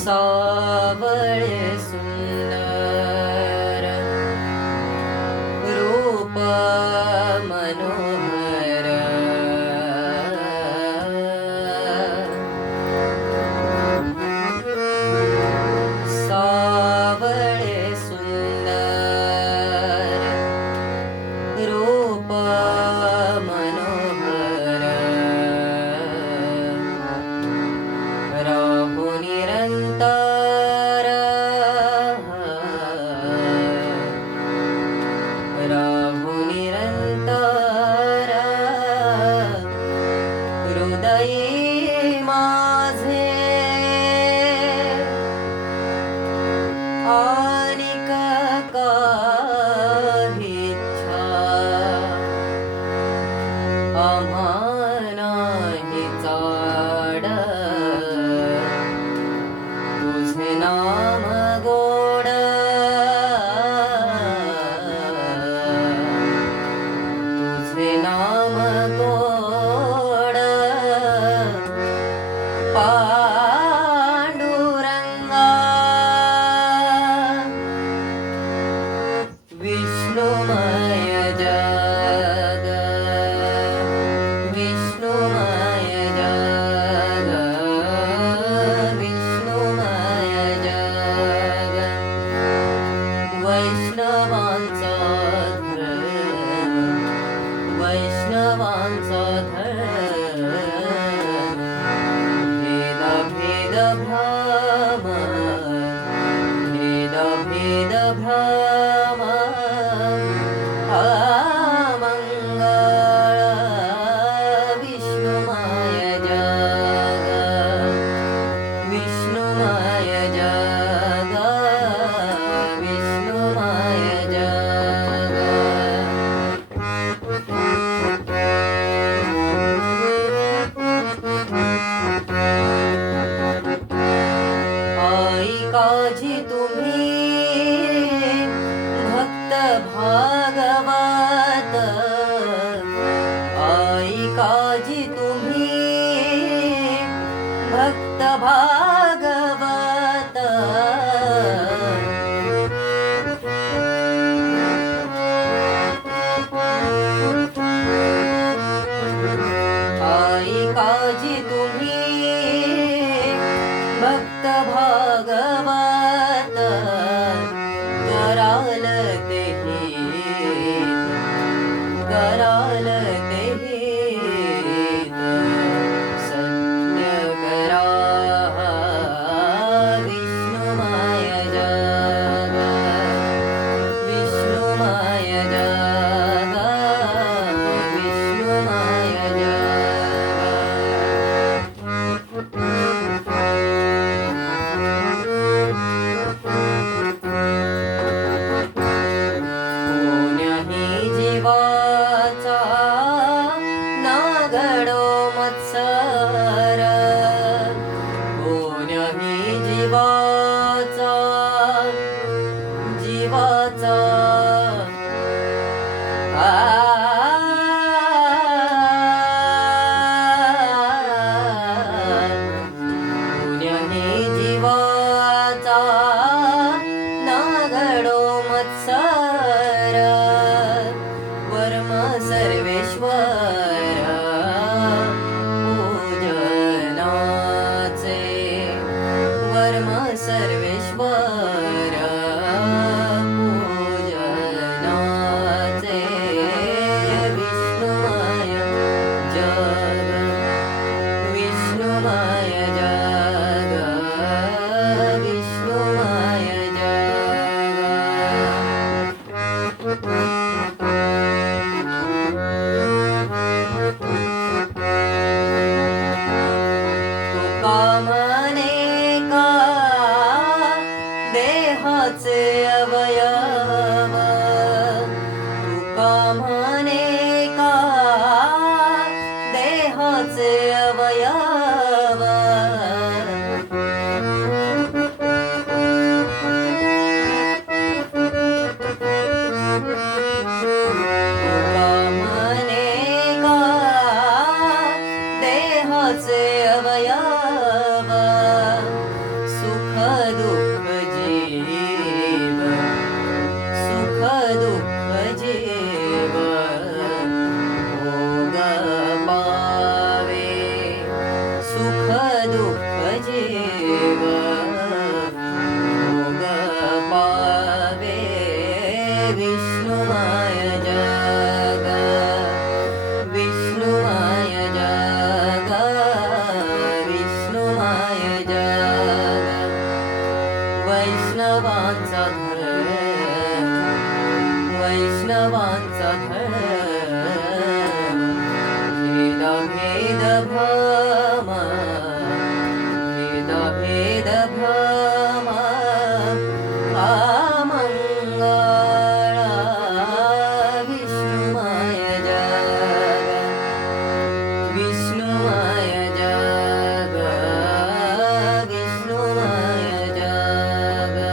섭을 숨는 ठाई काजी तुम्ही भक्त भागवत आई काजी तुम्ही भक्त भागवत love. Отцева. so